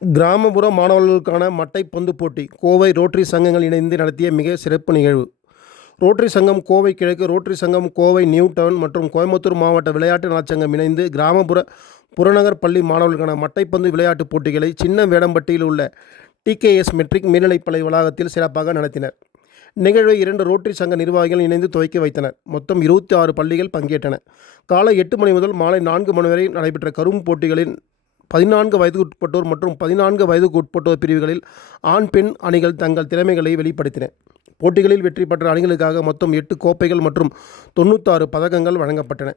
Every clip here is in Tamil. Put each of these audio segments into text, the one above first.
கிராமப்புற மாணவர்களுக்கான மட்டைப்பந்து போட்டி. கோவை ரோட்டரி சங்கங்கள் இணைந்து நடத்திய மிக சிறப்பு நிகழ்வு. ரோட்டரி சங்கம் கோவை கிழக்கு ரோட்டரி சங்கம் கோவை நியூ டவுன் மற்றும் கோயம்புத்தூர் மாவட்ட விளையாட்டு நலச்சங்கம் இணைந்து கிராமப்புற புறநகர் பள்ளி மாணவர்களுக்கான மட்டைப்பந்து விளையாட்டுப் போட்டிகளை சின்ன வேடம்பட்டியில் உள்ள டிகேஎஸ் மெட்ரிக் மேல்நிலைப்பள்ளி வளாகத்தில் சிறப்பாக நடத்தினர். நிகழ்வை இரண்டு ரோட்டரி சங்க நிர்வாகிகள் இணைந்து துவக்கி வைத்தனர். மொத்தம் இருபத்தி ஆறு பள்ளிகள் பங்கேற்றன. காலை எட்டு மணி முதல் மாலை நான்கு மணி வரை நடைபெற்ற கரும் போட்டிகளின் பதினான்கு வயதுக்குட்பட்டோர் மற்றும் பதினான்கு வயதுக்கு உட்பட்டோர் பிரிவுகளில் ஆண் பெண் அணிகள் தங்கள் திறமைகளை வெளிப்படுத்தின. போட்டிகளில் வெற்றி பெற்ற அணிகளுக்காக மொத்தம் எட்டு கோப்பைகள் மற்றும் தொண்ணூத்தாறு பதக்கங்கள் வழங்கப்பட்டன.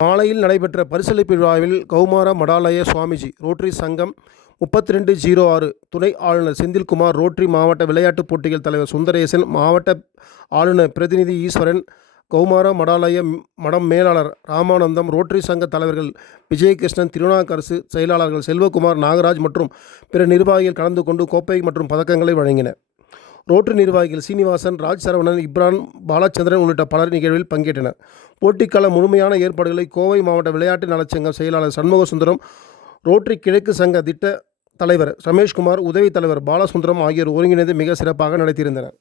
மாலையில் நடைபெற்ற பரிசளிப்பு விழாவில் கௌமார மடாலய சுவாமிஜி ரோட்டரி சங்கம் முப்பத்தி ரெண்டு ஜீரோ ஆறு துணை ஆளுநர் செந்தில்குமார் ரோட்டரி மாவட்ட விளையாட்டுப் போட்டிகள் தலைவர் சுந்தரேசன் மாவட்ட ஆளுநர் பிரதிநிதி ஈஸ்வரன் கௌமார மடாலய மடம் மேலாளர் ராமானந்தம் ரோட்டரி சங்க தலைவர்கள் விஜயகிருஷ்ணன் திருநாக்கரசு செயலாளர்கள் செல்வகுமார் நாகராஜ் மற்றும் பிற நிர்வாகிகள் கலந்து கொண்டு கோப்பை மற்றும் பதக்கங்களை வழங்கினர். ரோட்டரி நிர்வாகிகள் சீனிவாசன் ராஜ் சரவணன் இப்ரான் பாலச்சந்திரன் உள்ளிட்ட பலர் நிகழ்வில் பங்கேற்றனர். போட்டிக்கால முழுமையான ஏற்பாடுகளை கோவை மாவட்ட விளையாட்டு நலச்சங்க செயலாளர் சண்முக சுந்தரம் ரோட்டரி கிழக்கு சங்க திட்ட தலைவர் ரமேஷ்குமார் உதவி தலைவர் பாலசுந்தரம் ஆகியோர் ஒருங்கிணைந்து மிக சிறப்பாக நடத்தியிருந்தனர்.